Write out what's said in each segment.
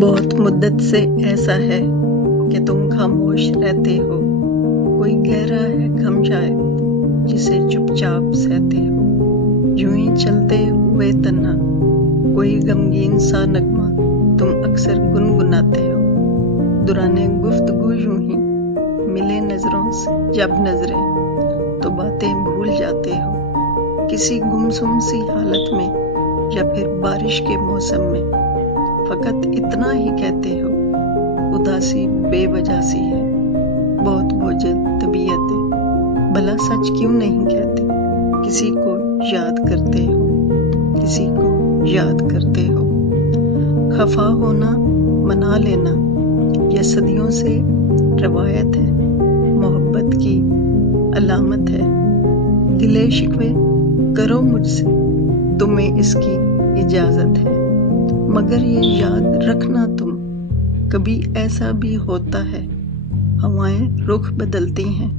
बहुत मुद्दत से ऐसा है कि तुम खामोश रहते हो। कोई गहरा है गम शायद जिसे चुपचाप सहते हो। यूं ही चलते हुए तन्हा कोई गमगीन सा नगमा तुम अक्सर गुनगुनाते हो। दुराने गुफ्तगू यूं ही मिले नजरों से जब नजरें तो बातें भूल जाते हो। किसी गुमसुम सी हालत में या फिर बारिश के मौसम में फकत इतना ही कहते हो, उदासी बेवजह सी है, बहुत बोझिल तबीयत है। भला सच क्यों नहीं कहते, किसी को याद करते हो, किसी को याद करते हो। खफा होना मना लेना यह सदियों से रवायत है, मोहब्बत की अलामत है। दिले शिकवे करो मुझसे, तुम्हें इसकी इजाजत है, मगर ये याद रखना तुम कभी ऐसा भी होता है, हवाएं रुख बदलती हैं,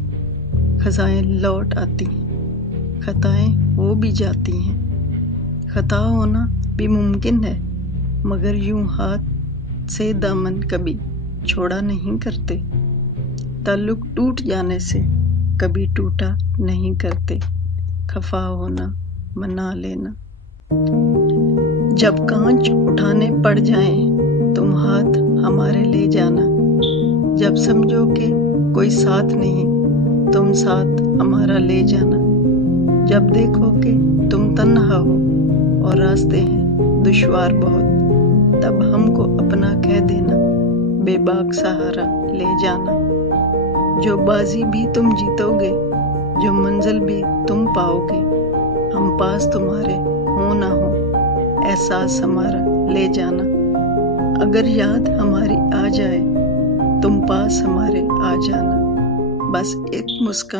खजाएं लौट आती हैं, खताएं हो भी जाती हैं। खता होना भी मुमकिन है, मगर यूं हाथ से दामन कभी छोड़ा नहीं करते। ताल्लुक टूट जाने से कभी टूटा नहीं करते। खफा होना मना लेना। जब कांच उठाने पड़ जाएं तुम हाथ हमारे ले जाना। जब समझो कि कोई साथ नहीं तुम साथ हमारा ले जाना। जब देखो कि तुम तन्हा हो और रास्ते हैं दुश्वार बहुत, तब हमको अपना कह देना, बेबाक सहारा ले जाना। जो बाजी भी तुम जीतोगे, जो मंजिल भी तुम पाओगे, हम पास तुम्हारे हो ना हो, एहसास हमारा ले जाना। अगर याद हमारी आ जाए, तुम पास हमारे आ जाना। बस एक मुस्कान